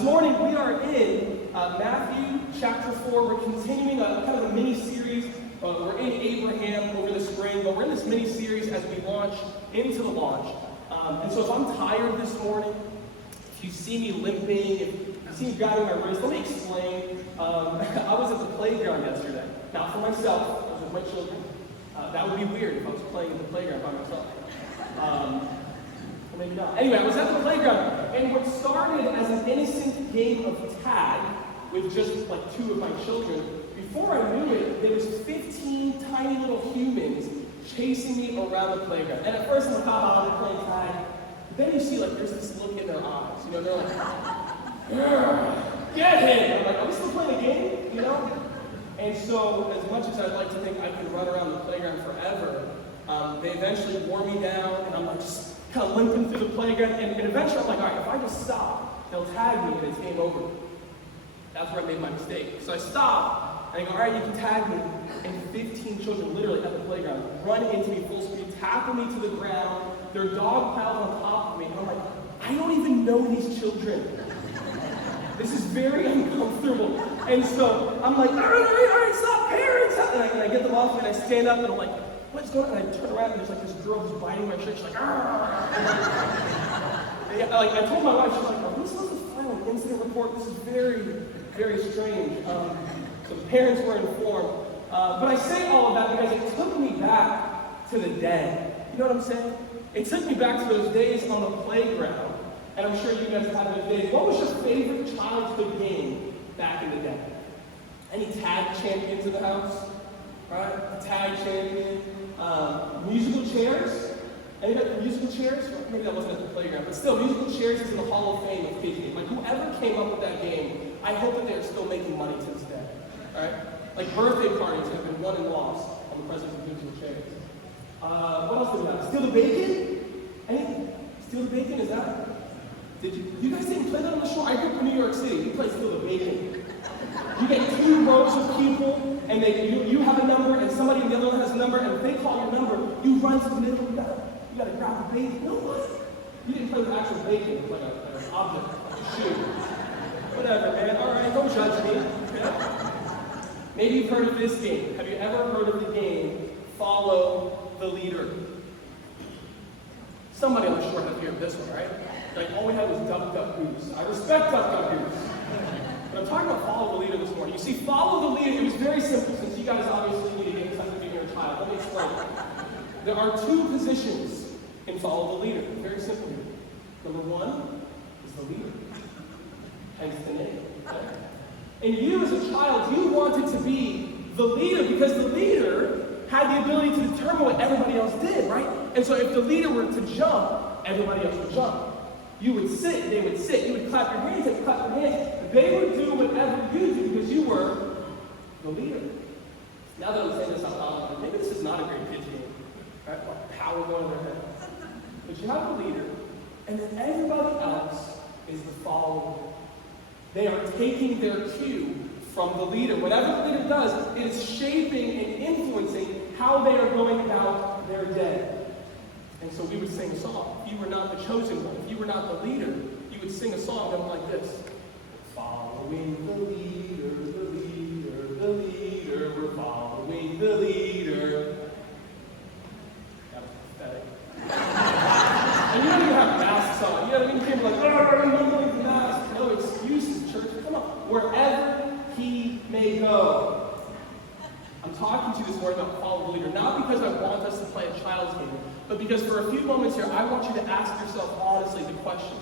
This morning we are in Matthew chapter 4. We're continuing a kind of a mini-series. We're in Abraham over the spring, but we're in this mini-series as we launch into the launch. And so if I'm tired this morning, if you see me limping, if you see me grabbing my wrist, let me explain. I was at the playground yesterday. Not for myself, I was with my children. That would be weird if I was playing at the playground by myself. Maybe not. Anyway, I was at the playground, and what started as an innocent game of tag with just like two of my children, before I knew it, there was 15 tiny little humans chasing me around the playground. And at first I'm like, they're playing tag. But then you see like there's this look in their eyes, you know, they're like, get him! I'm like, are we still playing a game? You know? And so as much as I'd like to think I can run around the playground forever, they eventually wore me down, and I'm like just kind of limping through the playground, and eventually I'm like, all right, if I just stop, they'll tag me and it's game over. That's where I made my mistake. So I stop, and I go, all right, you can tag me, and 15 children literally at the playground run into me full speed, tackle me to the ground, their dog piled on top of me, and I'm like, I don't even know these children. This is very uncomfortable. And so I'm like, all right, stop, parents! And I get them off, and I stand up, and I'm like, what's going on? And I turn around, and there's like this girl who's biting my shirt. She's like, I told my wife, she's like, are we supposed to file an incident report? This is very, very strange. So the parents were informed. But I say all of that because it took me back to the day. You know what I'm saying? It took me back to those days on the playground. And I'm sure you guys have those days. What was your favorite childhood game back in the day? Any tag champions in the house? Right? Tag champion. Musical chairs. Anybody musical chairs? Well, maybe that wasn't at the playground, but still, musical chairs is in the Hall of Fame of kids games. Like whoever came up with that game, I hope that they are still making money to this day. Alright? Like birthday parties have been won and lost on the presence of musical chairs. What else did we have? Steal the bacon? Anything? Steal the bacon? Is that? Did you guys didn't play that on the shore? I grew up in New York City. We played Steal the Bacon. You get two rows of people, and you have a number, and somebody in the other one has a number, and if they call your number, you run to the middle. You gotta grab the bacon. No, what? You didn't play with actual bacon. It was like an object, like a shoe. Whatever, man. All right, don't judge me. Okay? Maybe you've heard of this game. Have you ever heard of the game Follow the Leader? Somebody on the shore had to hear of this one, right? Like all we had was Duck, Duck, Goose. I respect Duck, Duck, Goose. But I'm talking about Follow the Leader this morning. You see, Follow the Leader, it was very simple, since you guys obviously need to get something to your child. Let me explain. There are two positions in Follow the Leader. Very simply. Number one is the leader. Hence the name. Right? And you as a child, you wanted to be the leader because the leader had the ability to determine what everybody else did, right? And so if the leader were to jump, everybody else would jump. You would sit, they would sit. You would clap your hands, they would clap their hands. They would do whatever you do because you were the leader. Now that I'm saying this out loud, maybe this is not a great pitch game. Right? Like power going in their head. But you have the leader, and then everybody else is the follower. They are taking their cue from the leader. Whatever the leader does, it is shaping and influencing how they are going about their day. And so we would sing a song. If you were not the chosen one, if you were not the leader, you would sing a song going like this. Following the leader, the leader, the leader, we're following the leader. That was pathetic. And you don't even have masks on. You know what I mean? People are like, I'm not wearing the mask. No excuses, church. Come on. Wherever he may go. I'm talking to you this morning about Follow the Leader, not because I want us to play a child's game, but because for a few moments here, I want you to ask yourself honestly the question,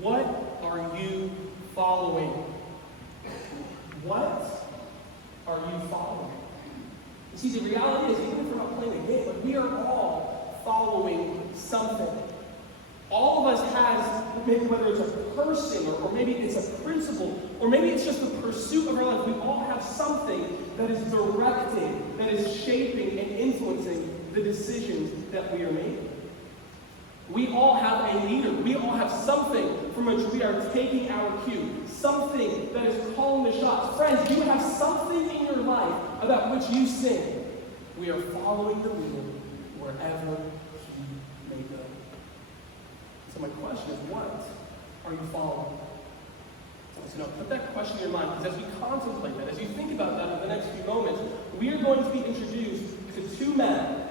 what are you following? What are you following? You see, the reality is, even if we're not playing a game, but we are all following something. All of us has, maybe whether it's a person, or maybe it's a principle, or maybe it's just the pursuit of our life, we all have something that is directing, that is shaping and influencing the decisions that we are making. We all have a leader. We all have something from which we are taking our cue. Something that is calling the shots. Friends, you have something in your life about which you sing. We are following the leader wherever he may go. So my question is, what are you following? So now put that question in your mind, because as we contemplate that, as you think about that in the next few moments, we are going to be introduced to two men,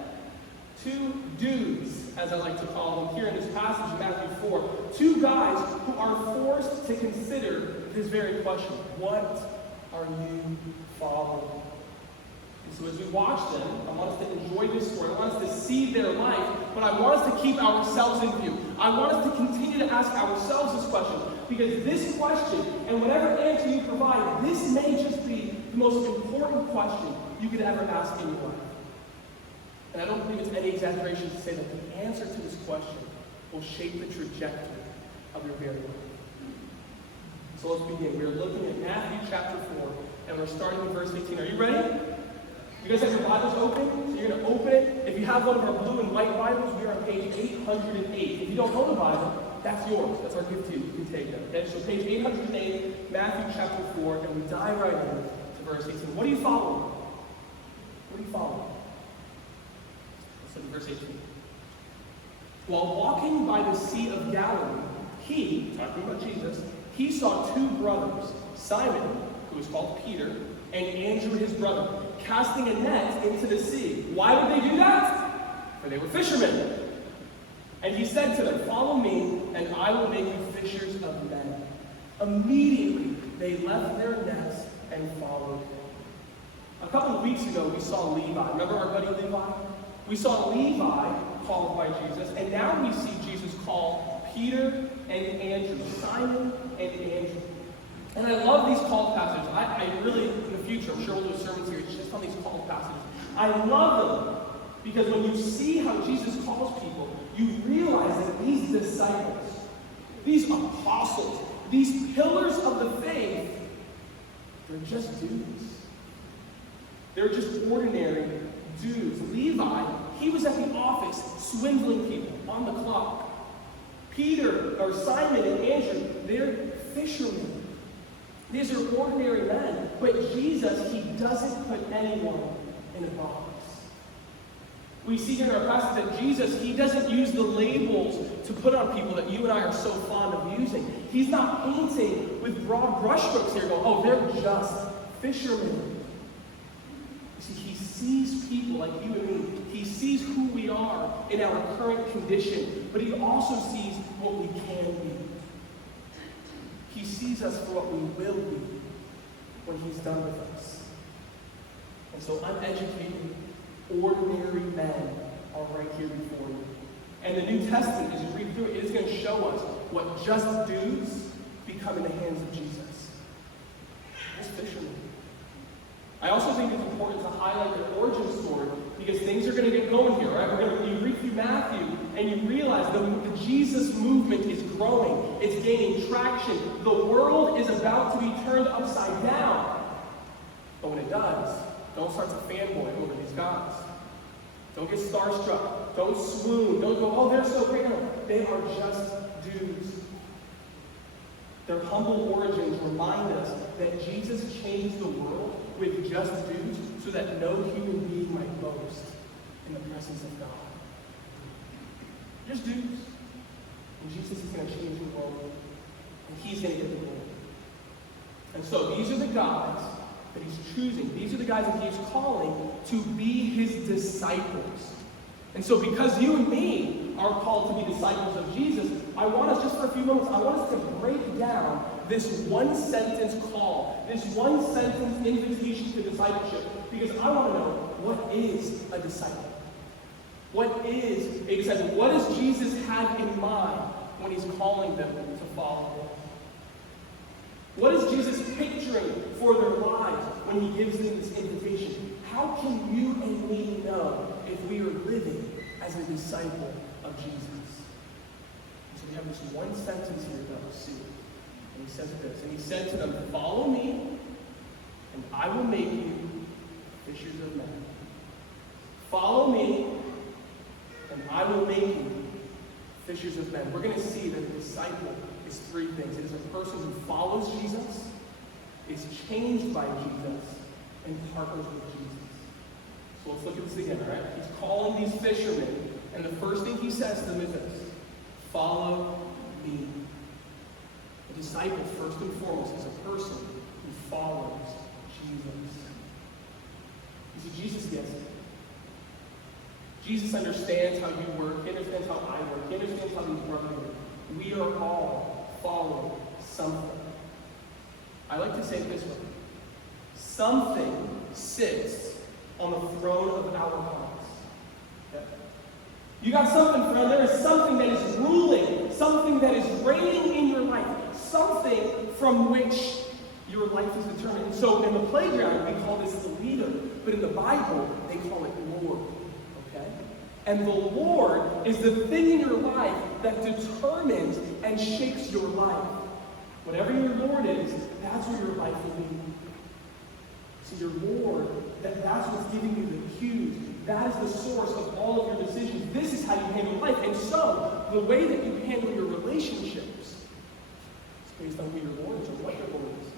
two dudes, as I like to call them, here in this passage in Matthew 4. Two guys who are forced to consider this very question. What are you following? And so as we watch them, I want us to enjoy this story. I want us to see their life, but I want us to keep ourselves in view. I want us to continue to ask ourselves this question, because this question, and whatever answer you provide, this may just be the most important question you could ever ask in your life. And I don't believe it's any exaggeration to say that the answer to this question will shape the trajectory of your very life. So let's begin. We're looking at Matthew chapter 4, and we're starting in verse 18. Are you ready? You guys have your Bibles open? So you're going to open it. If you have one of our blue and white Bibles, we are on page 808. If you don't own a Bible, that's yours. That's our gift to you. You can take that. Okay? So page 808, Matthew chapter 4, and we dive right in to verse 18. What are you following? What are you following? Let's look at verse 18. While walking by the Sea of Galilee, he, talking about Jesus, he saw two brothers, Simon, who was called Peter, and Andrew his brother, casting a net into the sea. Why would they do that? For they were fishermen. And he said to them, "Follow me, and I will make you fishers of men." Immediately they left their nets and followed him. A couple of weeks ago, we saw Levi. Remember our buddy Levi? We saw Levi called by Jesus, and now we see Jesus call Peter and Andrew, Simon and Andrew. And I love these call passages. I really, in the future, I'm sure we'll do a sermon series just on these call passages. I love them because when you see how Jesus calls people, you realize that these disciples, these apostles, these pillars of the faith, they're just dudes. They're just ordinary dudes. Levi, he was at the office swindling people on the clock. Peter, or Simon and Andrew, they're fishermen. These are ordinary men. But Jesus, he doesn't put anyone in a box. We see here in our passage that Jesus, he doesn't use the labels to put on people that you and I are so fond of using. He's not painting with broad brushstrokes here going, oh, they're just fishermen. You see, he sees people like you and me. He sees who we are in our current condition, but he also sees what we can be. He sees us for what we will be when he's done with us. And so uneducated, ordinary men are right here before you. And the New Testament, as you read through it, is going to show us what just dudes become in the hands of Jesus. Just fishermen. I also think it's important to highlight the origin story because things are going to get going here, right? You read through Matthew and you realize the Jesus movement is growing. It's gaining traction. The world is about to be turned upside down. But when it does, don't start to fanboy over these guys. Don't get starstruck. Don't swoon. Don't go, oh, they're so great. No, they are just dudes. Their humble origins remind us that Jesus changed the world with just dudes so that no human being might boast in the presence of God. Just dudes. And Jesus is going to change the world. And he's going to get the glory. And so these are the guys that he's choosing. These are the guys that he's calling to be his disciples. And so because you and me are called to be disciples of Jesus, I want us, just for a few moments, I want us to break down this one sentence call, this one sentence invitation to discipleship, because I want to know, what is a disciple? What is a disciple? What does Jesus have in mind when he's calling them to follow him? What is Jesus picturing for their lives when he gives them this invitation? How can you and me know if we are living as a disciple of Jesus? And so we have this one sentence here that we'll see. And he says this, and he said to them, "Follow me, and I will make you fishers of men." Follow me, and I will make you fishers of men. We're going to see that a disciple is three things. It is a person who follows Jesus, is changed by Jesus, and partners with Jesus. So let's look at this again, all right? He's calling these fishermen, and the first thing he says to them is this: follow me. A disciple, first and foremost, is a Jesus understands how you work. He understands how I work. He understands how these brothers work. We are all following something. I like to say it this way. Something sits on the throne of our hearts. Okay? You got something, friend. There is something that is ruling, something that is reigning in your life, something from which your life is determined. And so in the playground, we call this the leader, but in the Bible, they call it Lord. Okay? And the Lord is the thing in your life that determines and shapes your life. Whatever your Lord is, that's where your life will be. So your Lord, that's what's giving you the cues. That is the source of all of your decisions. This is how you handle life. And so, the way that you handle your relationships is based on who your Lord is or what your Lord is.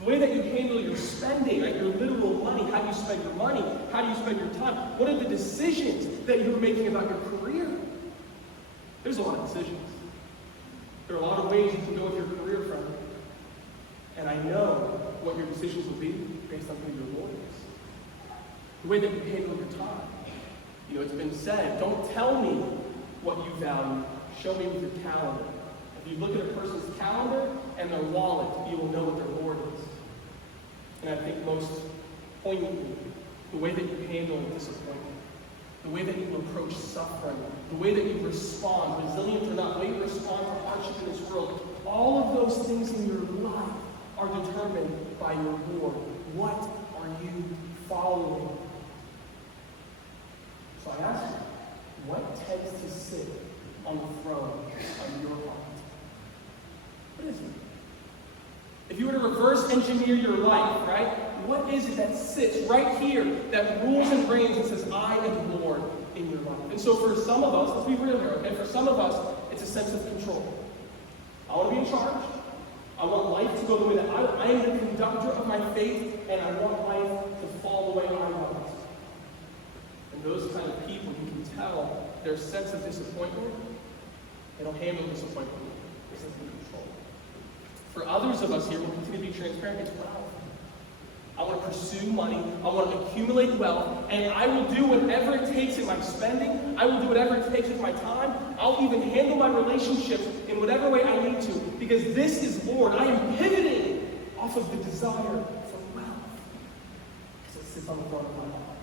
The way that you handle your spending, like your literal money, how do you spend your money? How do you spend your time? What are the decisions that you're making about your career? There's a lot of decisions. There are a lot of ways you can go with your career, friend. And I know what your decisions will be based on who your Lord is. The way that you handle your time. You know, it's been said, don't tell me what you value. Show me with your calendar. If you look at a person's calendar and their wallet, you will know what their Lord is. And I think most poignantly, the way that you handle disappointment, the way that you approach suffering, the way that you respond, resilient or not, the way you respond to hardship in this world, all of those things in your life are determined by your Lord. What are you following? So I ask you, what tends to sit on the throne of your heart? What is it? If you were to reverse engineer your life, right? What is it that sits right here that rules and reigns and says, I am Lord in your life? And so for some of us, let's be real here, okay? For some of us, it's a sense of control. I want to be in charge. I want life to go the way that I am the conductor of my faith, and I want life to fall the way I want it. And those kind of people, you can tell their sense of disappointment, they don't handle disappointment. There's sense of control. For others of us here, we'll continue to be transparent. It's wealth. I want to pursue money. I want to accumulate wealth. And I will do whatever it takes in my spending. I will do whatever it takes with my time. I'll even handle my relationships in whatever way I need to. Because this is Lord. I am pivoting off of the desire for wealth. Because it sits on the throne of my heart.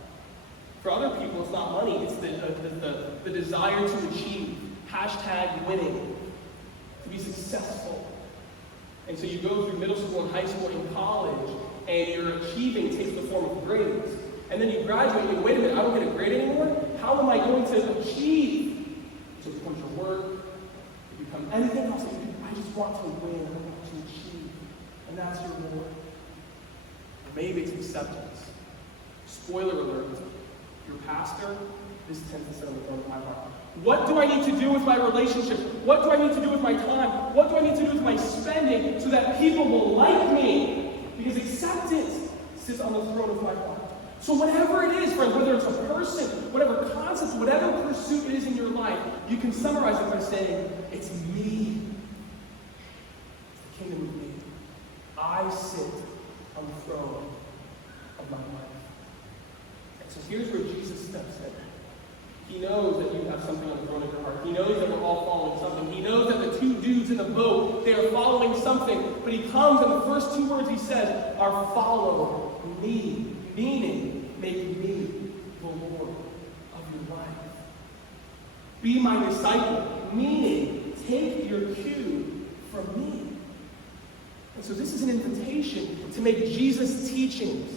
For other people, it's not money. It's the desire to achieve. #winning. To be successful. And so you go through middle school and high school and college, and your achieving takes the form of grades. And then you graduate and you wait a minute, I don't get a grade anymore? How am I going to achieve? So it becomes your work, it becomes anything else. I just want to win, I want to achieve. And that's your Lord. Or maybe it's acceptance. Spoiler alert, your pastor, this tends to sit on the throne of my heart. What do I need to do with my relationships? What do I need to do with my time? What do I need to do with my spending so that people will like me? Because acceptance sits on the throne of my heart. So whatever it is, friends, whether it's a person, whatever concept, whatever pursuit it is in your life, you can summarize it by saying, it's me. It's the kingdom of me. I sit on the throne of my life. And so here's where Jesus steps in. He knows that you have something on the throne of your heart. He knows that we're all following something. He knows that the two dudes in the boat, they are following something. But he comes and the first two words he says are follow me. Meaning, make me the Lord of your life. Be my disciple. Meaning, take your cue from me. And so this is an invitation to make Jesus' teachings,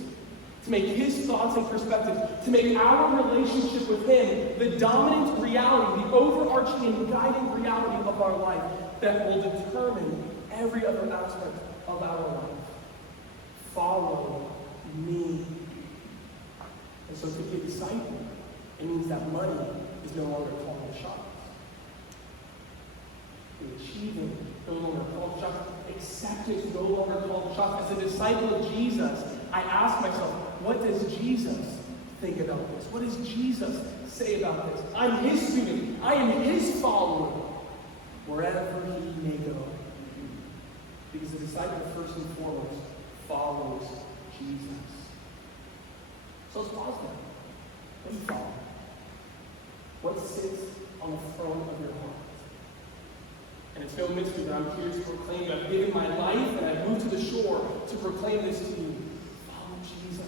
to make his thoughts and perspectives, to make our relationship with him the dominant reality, the overarching and guiding reality of our life that will determine every other aspect of our life. Follow me. And so to be a disciple, it means that money is no longer calling the shots. The achieving no longer calling the shots. Acceptance no longer calling the shots. As a disciple of Jesus, I ask myself, what does Jesus think about this? What does Jesus say about this? I'm his student. I am his follower. Wherever he may go. Because the disciple, first and foremost, follows Jesus. So let's pause there. What do you follow? what sits on the throne of your heart. And it's no mystery that I'm here to proclaim that I've given my life and I've moved to the shore to proclaim this to you. Follow Jesus.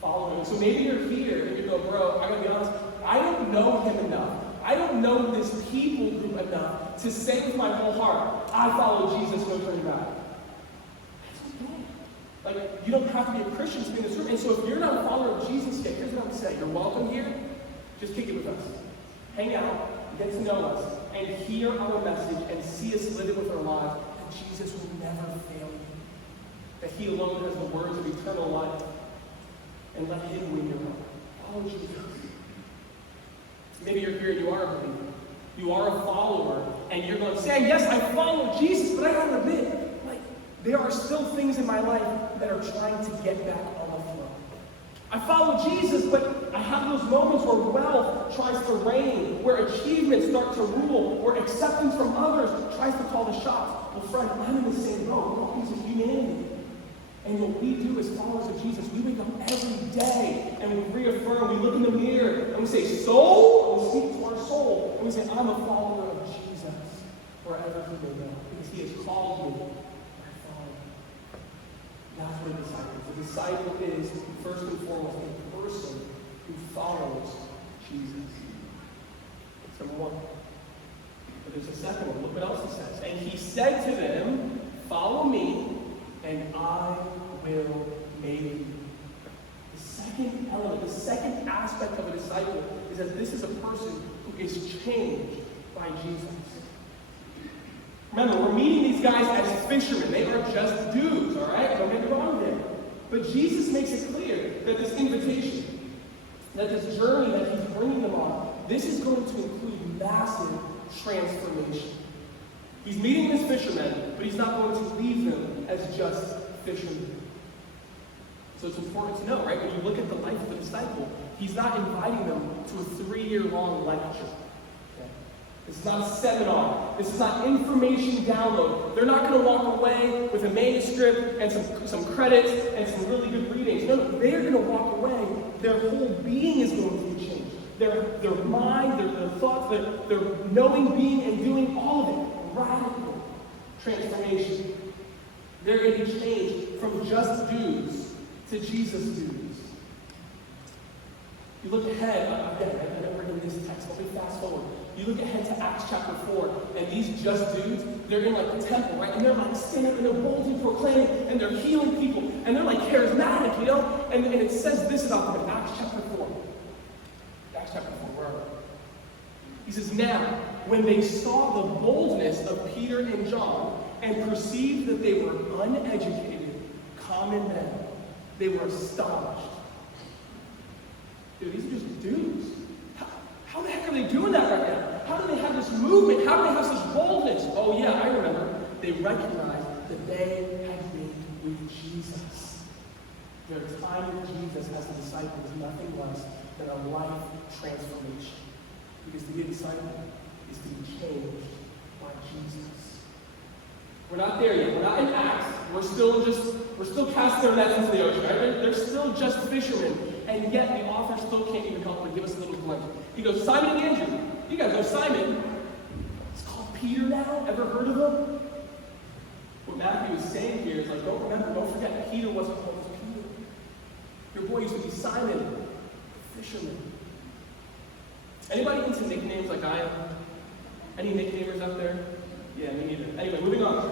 Follow him. So maybe you're here and you go, bro, I gotta be honest, I don't know him enough. I don't know this people group enough to say with my whole heart, I follow Jesus, no turning back. That's okay. Like, you don't have to be a Christian to be in this room. And so if you're not a follower of Jesus yet, here's what I'm saying. You're welcome here. Just kick it with us. Hang out, get to know us, and hear our message and see us live it with our lives. That Jesus will never fail you. That he alone has the words of eternal life. And let him win your heart. Follow Jesus. Maybe you're here and you are a believer. You are a follower, and you're going to say, yes, I follow Jesus, but I gotta admit, like, there are still things in my life that are trying to get back on the throne. I follow Jesus, but I have those moments where wealth tries to reign, where achievements start to rule, where acceptance from others tries to call the shots. Well, friend, I'm in the same boat. We're all pieces of humanity. And what we do as followers of Jesus, we wake up every day and we reaffirm, we look in the mirror and we say, soul, and we speak to our soul, and we say, I'm a follower of Jesus wherever he may go, because he has called me. I follow him. That's what a disciple is. A disciple is, first and foremost, a person who follows Jesus. That's number one. But there's a second one. Look what else he says. And he said to them, follow me, and I will make you. The second element, the second aspect of a disciple is that this is a person who is changed by Jesus. Remember, we're meeting these guys as fishermen. They are just dudes, all right? Don't get me wrong there. But Jesus makes it clear that this invitation, that this journey that he's bringing them on, this is going to include massive transformation. He's meeting these fishermen, but he's not going to leave them as just fishermen. So it's important to know, right? When you look at the life of a disciple, he's not inviting them to a 3-year-long lecture. Okay? This is not a seminar. This is not information download. They're not going to walk away with a manuscript and some credits and some really good readings. No, they're going to walk away. Their whole being is going to be changed. Their mind, their thoughts, their knowing, being, and doing, all of it. Radical transformation. They're going to be changed from just dudes to Jesus dudes. You look ahead, again, we're in this text, but we fast forward. You look ahead to Acts chapter 4, and these just dudes, they're in like the temple, right? And they're like standing up and they're boldly proclaiming, and they're healing people, and they're like charismatic, you know? And it says this about them in Acts chapter 4. Acts chapter 4, where are we? He says, now, when they saw the boldness of Peter and John and perceived that they were uneducated, common men, they were astonished. Dude, these are just dudes. How the heck are they doing that right now? How do they have this movement? How do they have such boldness? Oh yeah, I remember. They recognized that they had been with Jesus. Their time with Jesus as a disciple is nothing less than a life transformation. Because to be a disciple is to be changed by Jesus. We're not there yet. We're not in Acts. We're still casting our nets into the ocean, right? They're still just fishermen. And yet the author still can't even help but give us a little glimpse. He goes, Simon and Andrew. You guys know Simon. He's called Peter now. Ever heard of him? What Matthew is saying here is like, don't forget, Peter wasn't called Peter. Your boy used to be Simon, the fisherman. Anybody into nicknames like I am? Any nicknamers out there? Yeah, me neither. Anyway, moving on.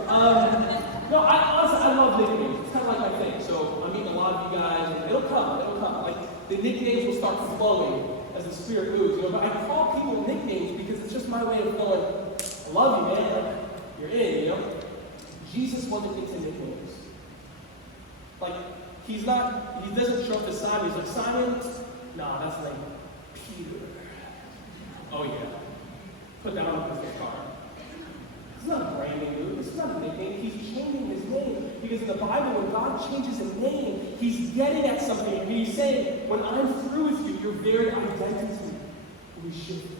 No, I love nicknames. It's kind of like my thing. So I'm meeting a lot of you guys, and it'll come. Like, the nicknames will start flowing as the Spirit moves. You know, but I call people nicknames because it's just my way of going, I love you, man. Like, you're in, you know? Jesus wasn't into nicknames. Like, he doesn't show up to Simon. He's like, Simon? Nah, that's like Peter. Oh yeah. Put that on the business card. This is not a branding move. This is not a nickname. He's changing his name. Because in the Bible, when God changes a name, he's getting at something. And he's saying, when I'm through with you, your very identity will be shifted.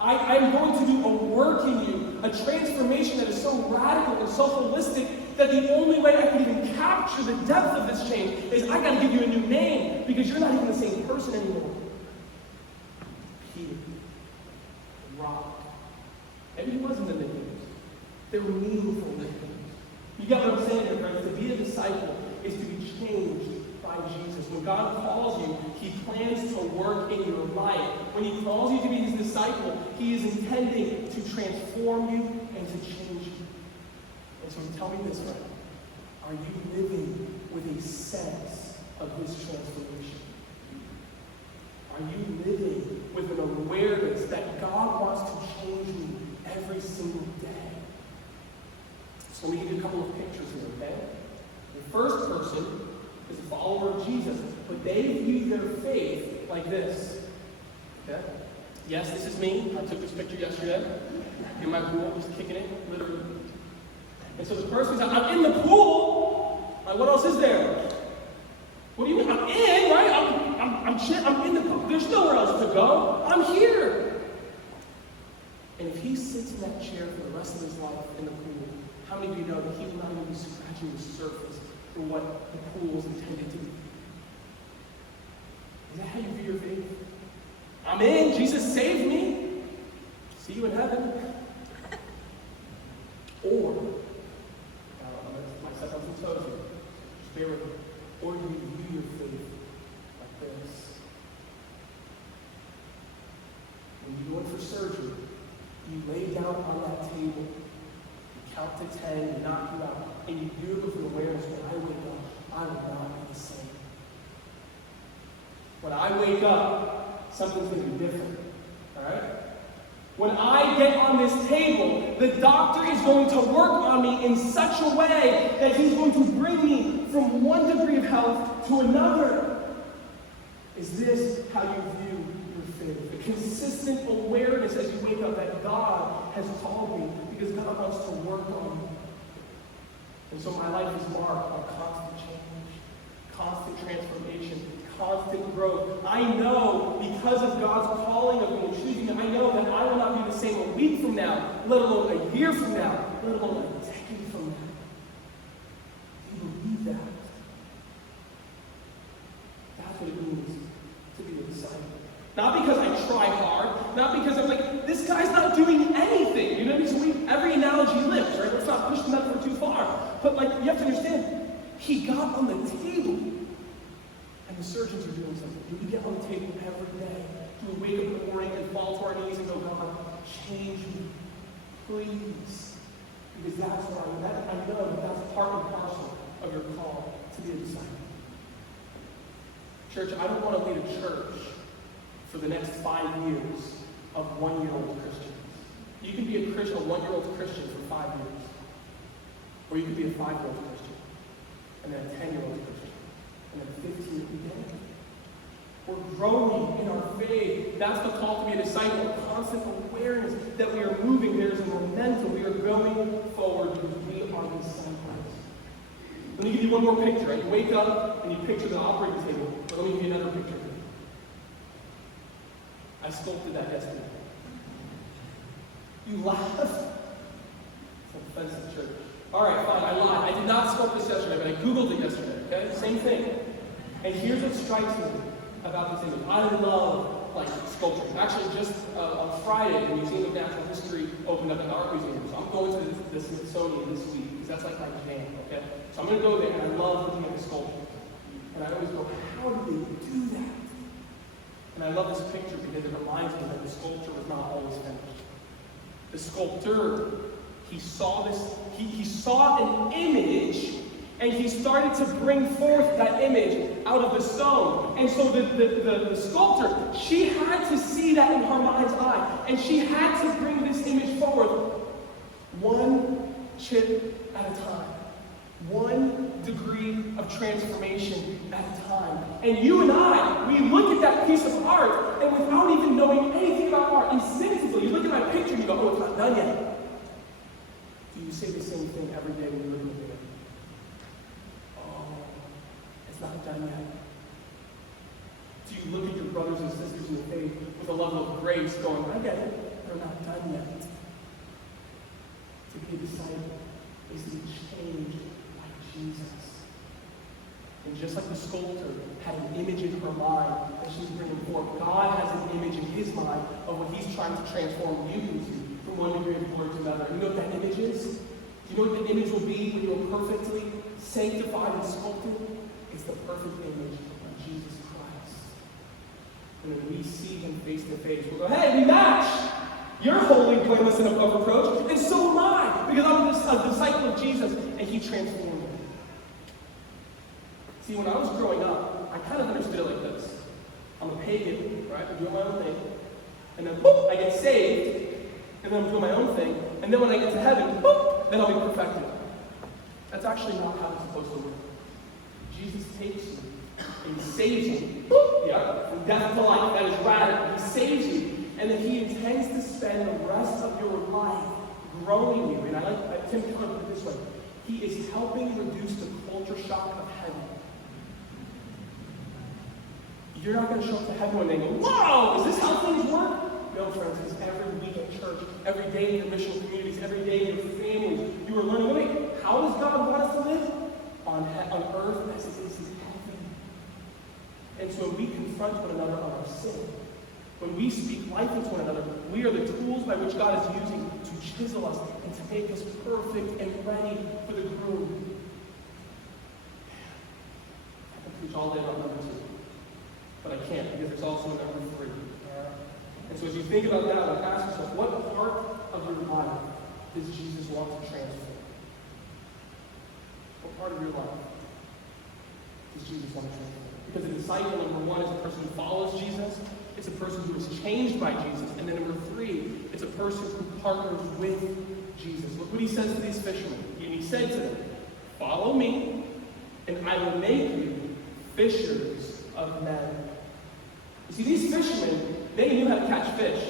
I'm going to do a work in you, a transformation that is so radical and so holistic that the only way I can even capture the depth of this change is I got to give you a new name because you're not even the same person anymore. They were meaningful to him. You get what I'm saying here, friends? To be a disciple is to be changed by Jesus. When God calls you, he plans to work in your life. When he calls you to be his disciple, he is intending to transform you and to change you. And so tell me this, friend. Are you living with a sense of his transformation? Are you living with an awareness that God wants to change you every single day? So let me give you a couple of pictures here, okay? The first person is a follower of Jesus, but they view their faith like this. Okay? Yes, this is me. I took this picture yesterday. In my pool, just kicking it, literally. And so the person's like, I'm in the pool. Like, what else is there? What do you mean? I'm in, right? I'm in the pool. There's nowhere else to go. I'm here. And if he sits in that chair for the rest of his life in the pool, how many of you know that he will not even be scratching the surface for what the pool is intended to be? Is that how you view your faith? I'm in. Jesus saved me. See you in heaven. Or, I step on some toes here. Just bear with me. Or do you view your faith like this? When you go in for surgery, you lay down on that table, you count to 10, you knock you out, and you do it with an awareness, when I wake up, I will not be the same. When I wake up, something's going to be different. Alright? When I get on this table, the doctor is going to work on me in such a way that he's going to bring me from one degree of health to another. Is this how you view your faith? A consistent awareness as you wake up that God has called me because God wants to work on me. And so my life is marked by constant change, constant transformation, constant growth. I know because of God's calling of me and choosing me, I know that I will not be the same a week from now, let alone a year from now, let alone a decade from now. Do you believe that? That's what it means to be a disciple. Not because I try hard, not because I'm like, this guy's not doing anything. You know what I mean? So every analogy lives, right? Let's not push the metaphor too far. But like, you have to understand, he got on the table. And the surgeons are doing something. Do we get on the table every day? Do we wake up in the morning and fall to our knees and go, God, change me, please? Because that's why I know that that's part and parcel of your call to be a disciple. Church, I don't want to lead a church for the next 5 years of one-year-old Christians. You can be a Christian, a one-year-old Christian for 5 years. Or you could be a 5-year-old Christian, and then a 10-year-old Christian. And then 15 again. We're growing in our faith. That's the call to be a disciple. Constant awareness that we are moving. There's a momentum. We are going forward because we are disciples. Let me give you one more picture. You wake up and you picture the operating table. But let me give you another picture. I sculpted that yesterday. You laugh? It's an offensive church. Alright, fine, I lied. I did not sculpt this yesterday, but I Googled it yesterday, okay? Same thing. And here's what strikes me about this image. I love, sculpture. Actually, just on Friday, the Museum of Natural History opened up an art museum. So I'm going to the Smithsonian this week, because that's like my jam, okay? So I'm going to go there, and I love looking at the sculpture. And I always go, how do they do that? And I love this picture because it reminds me that the sculpture was not always finished. The sculptor, he saw he saw an image, and he started to bring forth that image out of the stone. And so the sculptor, she had to see that in her mind's eye, and she had to bring this image forward one chip at a time, one degree of transformation at a time. And you and I, we look at that piece of art, and without even knowing anything about art, instinctively, you look at my picture and you go, oh, it's not done yet. Do you say the same thing every day when you look in the mirror? Oh, it's not done yet. Do you look at your brothers and sisters in the faith with a level of grace going, I get it, they're not done yet. To be a disciple is to be changed like Jesus. And just like the sculptor had an image in her mind that she's bringing forth, God has an image in his mind of what he's trying to transform you into from one degree of glory to another. You know what that image is? Do you know what the image will be when you're perfectly sanctified and sculpted? It's the perfect image of Jesus Christ. And when we see him face to face, we'll go, hey, we match! You're holy, blameless, and above reproach, and so am I, because I'm a disciple of Jesus, and he transformed me. See, when I was growing up, I kind of understood it like this. I'm a pagan, right? I'm doing my own thing. And then, boop, I get saved, and then I'm doing my own thing. And then when I get to heaven, boop, then I'll be perfected. That's actually not how it's supposed to work. Jesus takes you, and he saves you. Boop, yeah, from death to life. That is radical. He saves you. And then he intends to spend the rest of your life growing you. And Tim Keller put it this way. He is helping reduce the culture shock of heaven. You're not going to show up to heaven one day and go, whoa, is this how things work? No, friends, because every week at church, every day in your mission communities, every day in your families, you are learning, wait, how does God want us to live? On earth as it is in heaven. And so when we confront one another on our sin, when we speak life into one another, we are the tools by which God is using to chisel us and to make us perfect and ready for the groom. I can preach all day about number 2, but I can't because there's also number 3. And so as you think about that, like ask yourself, what part of your life does Jesus want to transform? What part of your life does Jesus want to transform? Because a disciple, number 1, is a person who follows Jesus. It's a person who is changed by Jesus. And then number 3, it's a person who partners with Jesus. Look what he says to these fishermen. And he said to them, follow me, and I will make you fishers of men. You see, these fishermen, they knew how to catch fish.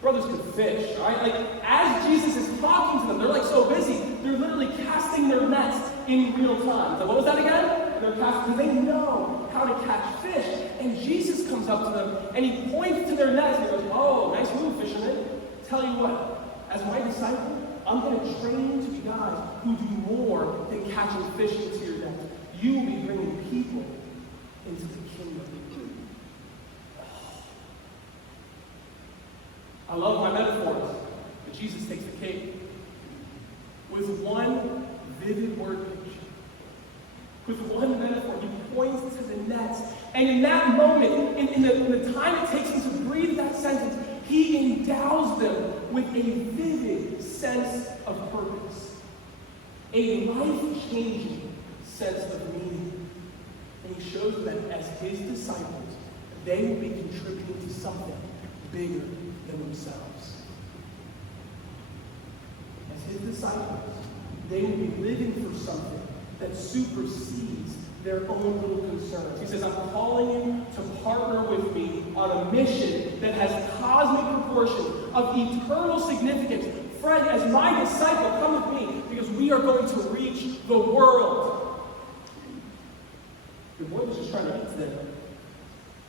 Brothers could fish, all right? Like, as Jesus is talking to them, they're like so busy, they're literally casting their nets in real time. So what was that again? They're casting, they know how to catch fish. And Jesus comes up to them, and he points to their nets, and he goes, oh, nice move, fishermen. Tell you what, as my disciple, I'm going to train you to be guys who do more than catching fish into your net. You will be bringing people into the kingdom. I love my metaphors, but Jesus takes the cake. With one vivid word picture, with one metaphor, he points to the nets. And in that moment, in the time it takes him to breathe that sentence, he endows them with a vivid sense of purpose, a life-changing sense of meaning. And he shows them that as his disciples, they will be contributing to something bigger than themselves. As his disciples, they will be living for something that supersedes their own little concerns. He says, I'm calling you to partner with me on a mission that has cosmic proportions of eternal significance. Friend, as my disciple, come with me because we are going to reach the world. Your boy was just trying to eat today.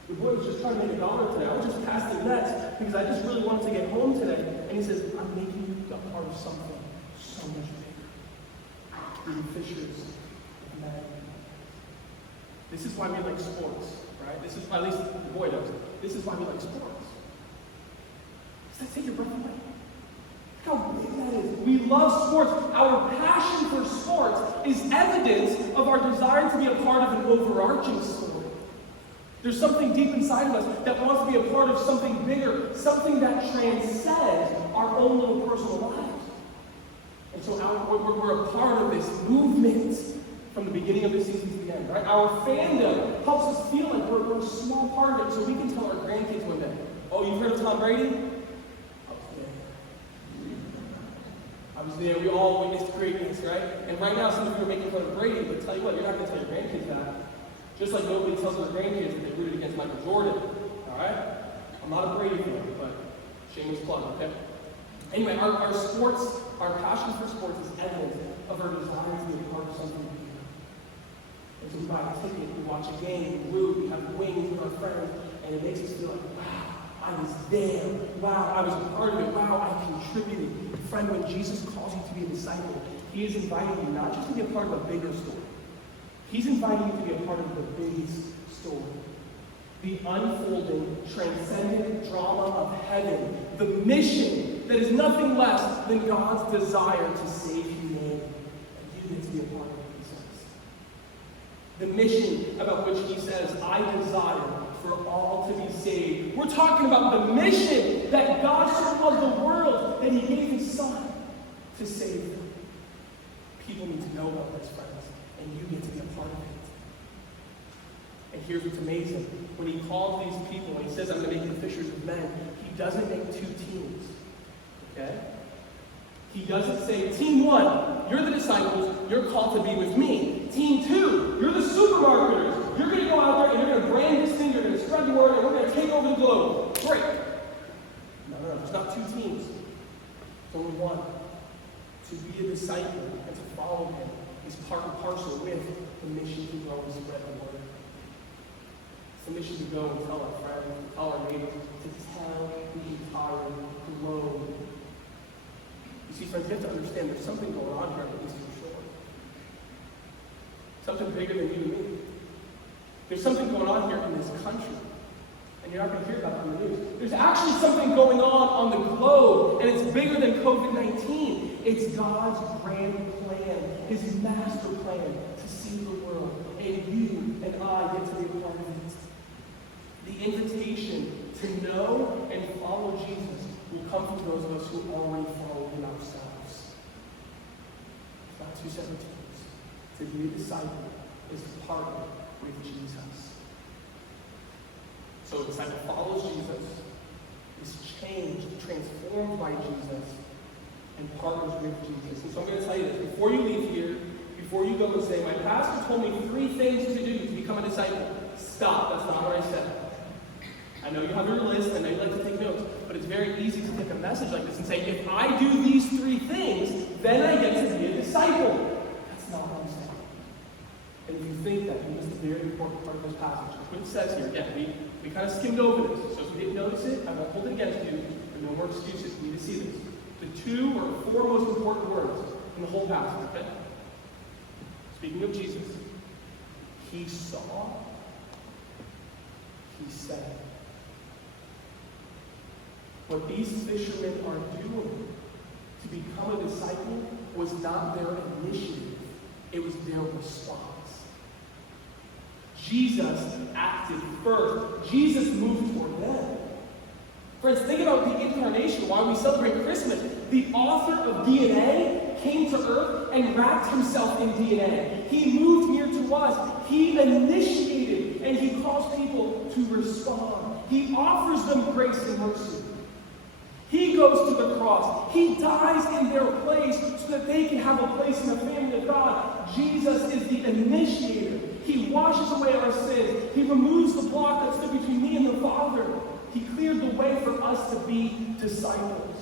The boy was just trying to make $1 today. I was just casting nets because I just really wanted to get home today. And he says, I'm making you a part of something so much bigger. Being fishers of men. This is why we like sports, right? This is, at least the boy does. This is why we like sports. Does that take your breath away? Look how big that is. We love sports. Our passion for sports is evidence of our desire to be a part of an overarching story. There's something deep inside of us that wants to be a part of something bigger, something that transcends our own little personal lives. And so we're a part of this movement from the beginning of the season to the end, right? Our fandom helps us feel like we're a small part of it, so we can tell our grandkids one day, oh, you've heard of Tom Brady? I was there. We all witnessed greatness, right? And right now, some of you are making fun of Brady, but tell you what, you're not going to tell your grandkids that. Just like nobody tells their grandkids that they rooted against Michael Jordan, all right? I'm not a Brady fan, but shameless plug, okay? Anyway, our sports, our passion for sports is evidence of our desire to be a part of something bigger. And so we buy a ticket, we watch a game, we root, we have wings with our friends, and it makes us feel like, wow, I was there. Wow, I was a part of it. Wow, I contributed. Friend, when Jesus calls you to be a disciple, he is inviting you not just to be a part of a bigger story. He's inviting you to be a part of the biggest story. The unfolding, transcendent drama of heaven. The mission that is nothing less than God's desire to save humanity. The mission about which he says, I desire for all to be saved. We're talking about the mission that God so loved the world that he gave his son to save them. People need to know about this, friends, and you get to be a part of it. And here's what's amazing. When he calls these people, and he says, I'm going to make you fishers of men, he doesn't make two teams. Okay? He doesn't say, team one, you're the disciples, you're called to be with me. Team two, you're the supermarketers. You're going to go out there and you're going to brand this thing, you're going to spread the word, and we're going to take over the globe. Great. No, there's not two teams. There's only one. To be a disciple and to follow him is part and parcel with the mission to go and spread the word. It's the mission to go and tell our friends, to tell our neighbors, to tell the entire globe. You see, friends, you have to understand there's something going on here at Easton Shore. Something bigger than you and me. There's something going on here in this country. And you're not going to hear about it on the news. There's actually something going on the globe, and it's bigger than COVID-19. It's God's grand plan, his master plan to see the world. And you and I get to be a part of it. The invitation to know and follow Jesus will come from those of us who already follow him ourselves. It's not two separate teams. To be a disciple is to partner with Jesus. So a disciple follows Jesus, is changed, transformed by Jesus, and partners with Jesus. And so I'm going to tell you this. Before you leave here, before you go and say, my pastor told me 3 things to do to become a disciple. Stop. That's not what I said. I know you have your list, I know you like to take notes, but it's very easy to take a message like this and say, if I do these 3 things, then I get to be a disciple. That's not what I'm saying. And if you think that, you missed a very important part of this passage. Look what it says here. Again, we kind of skimmed over this, so if you didn't notice it, I won't hold it against you. There's no more excuses. You need to see this. The 2 or 4 most important words in the whole passage, okay? Speaking of Jesus, he saw, he said. What these fishermen are doing to become a disciple was not their initiative, it was their response. Jesus acted first. Jesus moved toward them. Friends, think about the incarnation, why we celebrate Christmas. The author of DNA came to earth and wrapped himself in DNA. He moved near to us. He initiated and he calls people to respond. He offers them grace and mercy. He goes to the cross. He dies in their place so that they can have a place in the family of God. Jesus is the initiator. He washes away our sins. He removes the block that stood between me and the Father. He cleared the way for us to be disciples.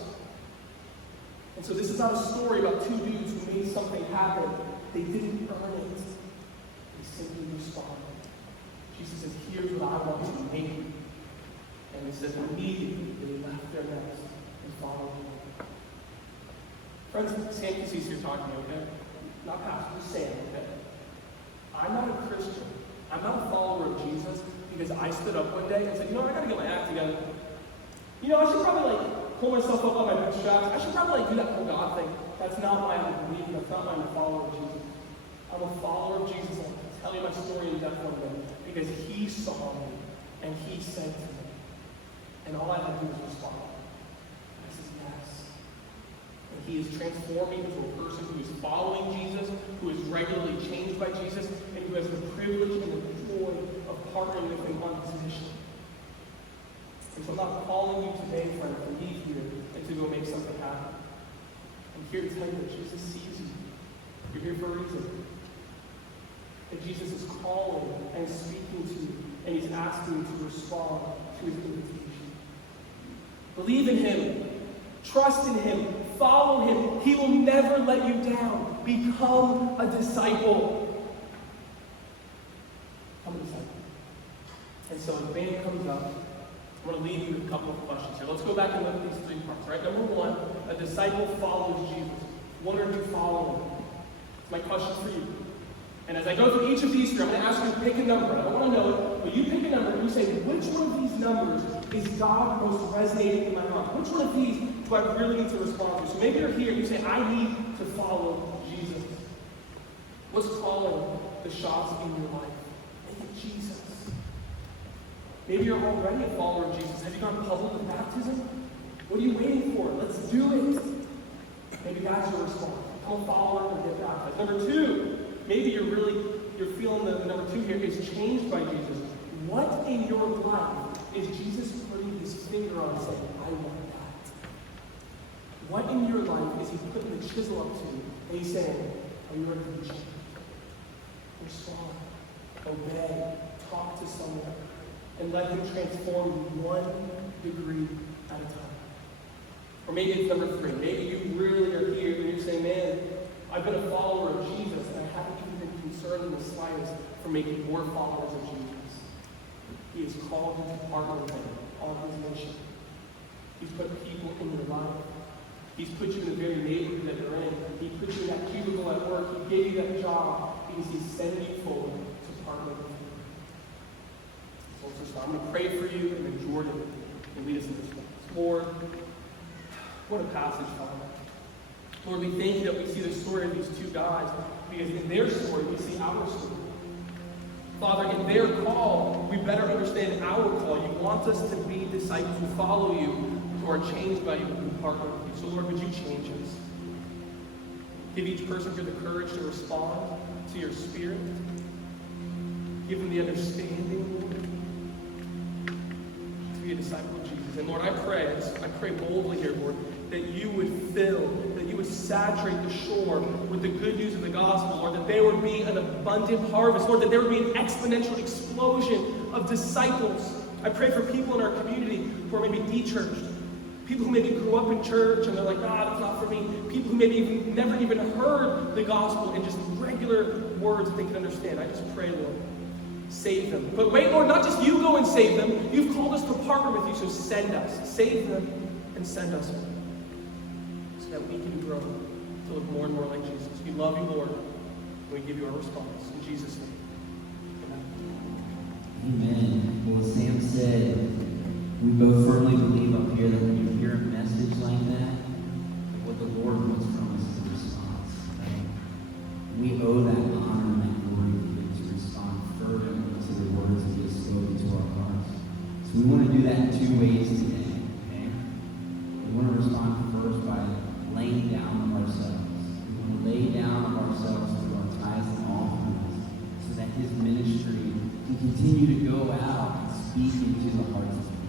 And so this is not a story about 2 dudes who made something happen. They didn't earn it. They simply responded. Jesus says, here's what I want to make you. And it says, immediately they left their nets and followed him. Friends, Sam Casey's here talking to you, okay? Not Pastor, just Sam, okay? I'm not a Christian. I'm not a follower of Jesus because I stood up one day and said, I gotta get my act together. I should probably pull myself up on my bootstraps. I should probably do that whole God thing. That's not why I'm a believer. That's not why I'm a follower of Jesus. I'm a follower of Jesus. I'll tell you my story in depth one day because he saw me and he said to me. And all I had to do was respond. And I said, yes. And he is transforming into a person who is following Jesus, who is regularly changed by Jesus, and who has the privilege and the joy of partnering with him on his mission. And so I'm not calling you today, friend, to leave here and to go make something happen. I'm here to tell you that Jesus sees you. You're here for a reason. That Jesus is calling and speaking to you, and he's asking you to respond to his invitation. Believe in him. Trust in him. Follow him. He will never let you down. Become a disciple. Become a disciple. And so the band comes up. I want to leave you with a couple of questions here. Let's go back and look at these 3 parts. Right? Number 1, a disciple follows Jesus. What are you following? It's my question for you. And as I go through each of these 3, I'm going to ask you to pick a number. I don't want to know it, but you pick a number and you say, which one of these numbers is God most resonating in my heart? Which one of these do I really need to respond to? So maybe you're here and you say, I need to follow Jesus. What's calling the shots in your life. Make it Jesus. Maybe you're already a follower of Jesus. Have you gone public with baptism? What are you waiting for? Let's do it. Maybe that's your response. Become a follower and get baptized. Number two, maybe you're feeling the number two here is changed by Jesus. What in your life is Jesus putting his finger on saying, I want that? What in your life is he putting the chisel up to you and he's saying, are you ready to be changed? Respond, obey, talk to someone, and let him transform you 1 degree at a time. Or maybe it's number three. Maybe you really are here and you're saying, man, I've been a follower of Jesus and I haven't even been concerned in the slightest for making more followers of Jesus. He has called you to partner with him on his mission. He's put people in your life. He's put you in the very neighborhood that you're in. He put you in that cubicle at work. He gave you that job because he's sending you forward to partner with him. So I'm going to pray for you, and then Jordan will lead us in this one. Lord, what a passage, Father. Lord, we thank you that we see the story of these two guys, because in their story, we see our story. Father, in their call, we better understand our call. You want us to be disciples who follow you, who are changed by you, who partner with you. So, Lord, would you change us? Give each person here the courage to respond to your Spirit. Give them the understanding, Lord, to be a disciple of Jesus. And Lord, I pray boldly here, Lord, that you would fill, that you would saturate the shore with the good news of the gospel, Lord, that there would be an abundant harvest, Lord, that there would be an exponential explosion of disciples. I pray for people in our community who are maybe de-churched, people who maybe grew up in church and they're like, that's not for me. People who maybe never even heard the gospel in just regular words that they can understand. I just pray, Lord, save them. But wait, Lord, not just you go and save them. You've called us to partner with you, so send us. Save them and send us, Lord, so that we can grow to look more and more like Jesus. We love you, Lord, and we give you our response. In Jesus' name, amen. Amen. Well, as Sam said, we both firmly believe up here that when you hear a message like that, what the Lord wants from us is a response. Right? We owe that honor and that glory to Him to respond fervently to the words that He has spoken to our hearts. So we want to do that in two ways today. Okay? We want to respond first by laying down of ourselves. We want to lay down of ourselves through our tithes and offerings so that His ministry can continue to go out and speak into the hearts of people.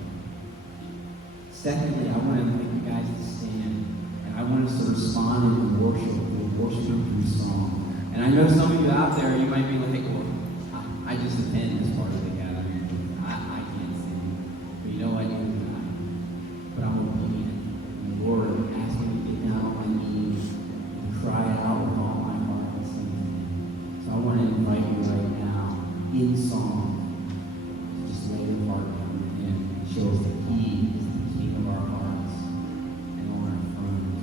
Secondly, I want to invite you guys to stand, and I want us to respond in worship. We'll worship Him through song. And I know some of you out there, you might be like, well, I just attend this part of the gathering. I can't sing. But you know what? But I'm obedient. And the Lord asked me to get down on my knees and cry out with all my heart and sing to Him. So I want to invite you right now, in song, to just lay your heart down to Him and show us that He is the King of our hearts and on our thrones.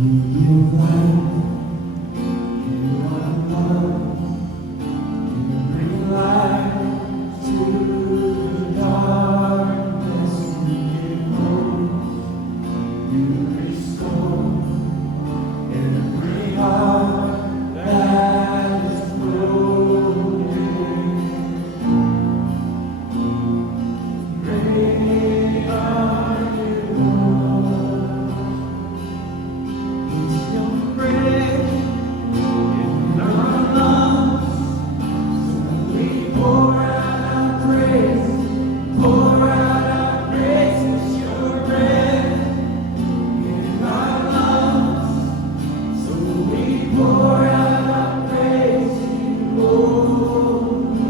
You give life, you are love, you bring light to the darkness, you give hope, you restore every heart that is broken. Great are you, Lord. It's your breath in our lungs, so that we pour out our praise, pour out our praise. It's your breath in our lungs, so that we pour out our praise to you only.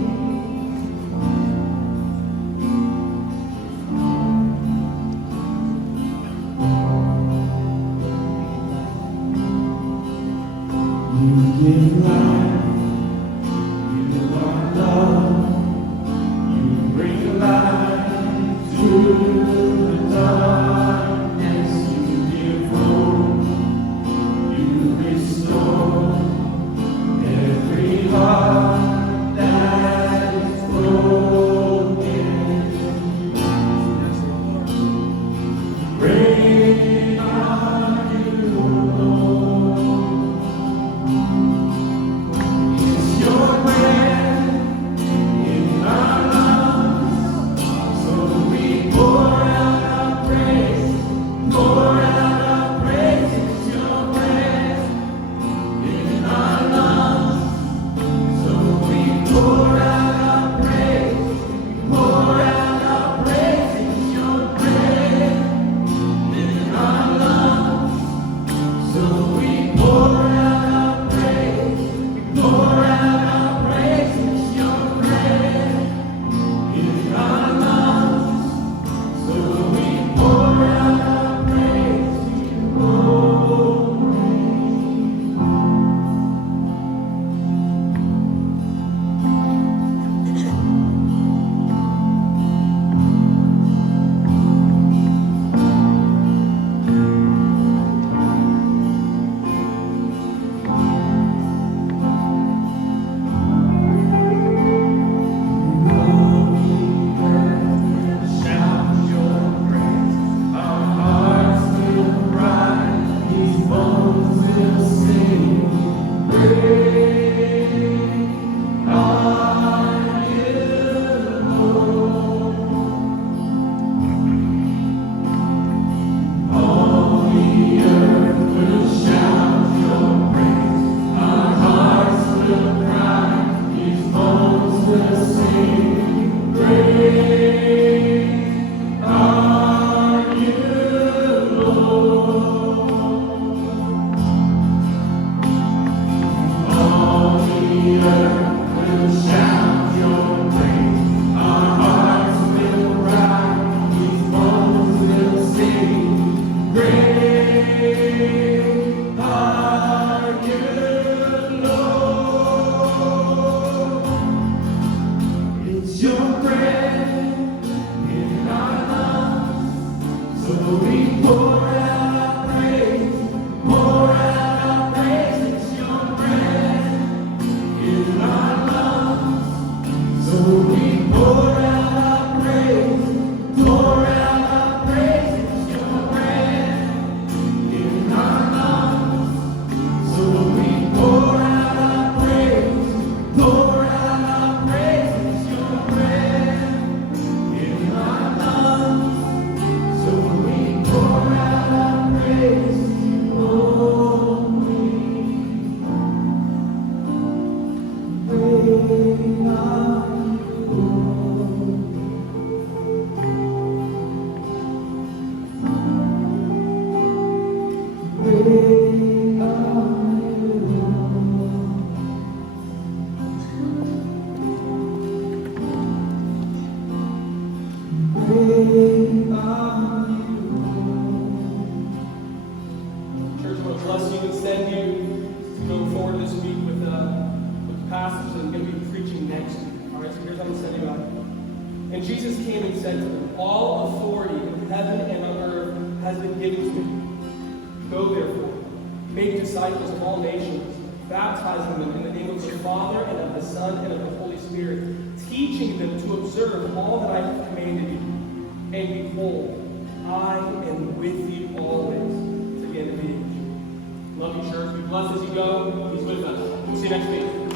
Church, I want to bless you and send you to go forward this week with the pastors that are going to be preaching next week. All right, so here's how I'm going to send you out. And Jesus came and said to them, all authority in heaven and on earth has been given to me. Go therefore, make disciples of all nations, baptizing them in the name of the Father and of the Son and of the Holy Spirit, teaching them to observe all that I have commanded you. And behold, I am with you always to the end of the age. Love you, church. Be blessed as you go. He's with us. We'll see you next week.